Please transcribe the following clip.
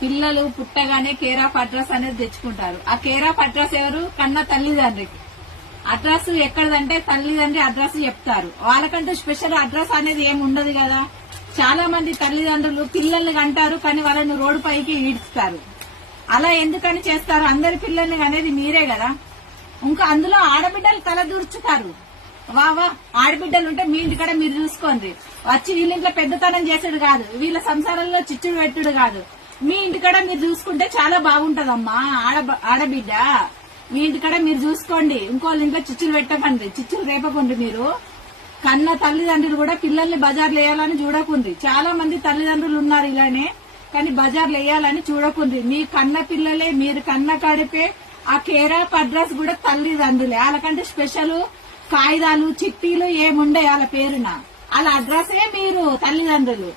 పిల్లలు పుట్టగానే care of address అనేది తెచ్చుకుంటారు. ఆ కేర్ ఆఫ్ అడ్రస్ ఎవరు? కన్న తల్లిదండ్రికి. అడ్రస్ ఎక్కడదంటే తల్లిదండ్రి అడ్రస్ చెప్తారు. వాళ్ళకంటూ స్పెషల్ అడ్రస్ అనేది ఏమి ఉండదు కదా. చాలా మంది తల్లిదండ్రులు పిల్లల్ని కంటారు, కానీ వాళ్ళని రోడ్డు పైకి ఈడ్చుతారు. అలా ఎందుకని చేస్తారు? అందరి పిల్లల్ని అనేది మీరే కదా. ఇంకా అందులో ఆడబిడ్డలు తల దూర్చుతారు. వావా ఆడబిడ్డలు ఉంటే మీ ఇంటికాడ మీరు చూసుకోండి. వచ్చి వీళ్ళింట్లో పెద్దతనం చేసాడు కాదు, వీళ్ళ సంసారంలో చిచ్చుడు పెట్టుడు కాదు. మీ ఇంటికాడ మీరు చూసుకుంటే చాలా బాగుంటదమ్మా. ఆడబిడ్డ మీ ఇంటికాడ మీరు చూసుకోండి. ఇంకోళ్ళ ఇంట్లో చిచ్చులు పెట్టకండి, చిచ్చులు రేపకండి. మీరు కన్న తల్లిదండ్రులు కూడా పిల్లల్ని బజార్లు వేయాలని చూడకుంది. చాలా మంది తల్లిదండ్రులు ఉన్నారు ఇలానే, కానీ బజార్లు వేయాలని చూడకుంది. మీ కన్న పిల్లలే, మీరు కన్న కడిపే. ఆ కేర్ ఆఫ్ అడ్రస్ కూడా తల్లిదండ్రులే. వాళ్ళకంటే స్పెషల్ కాగితాలు చిట్టీలు ఏముండే వాళ్ళ పేరున. వాళ్ళ అడ్రసే మీరు తల్లిదండ్రులు.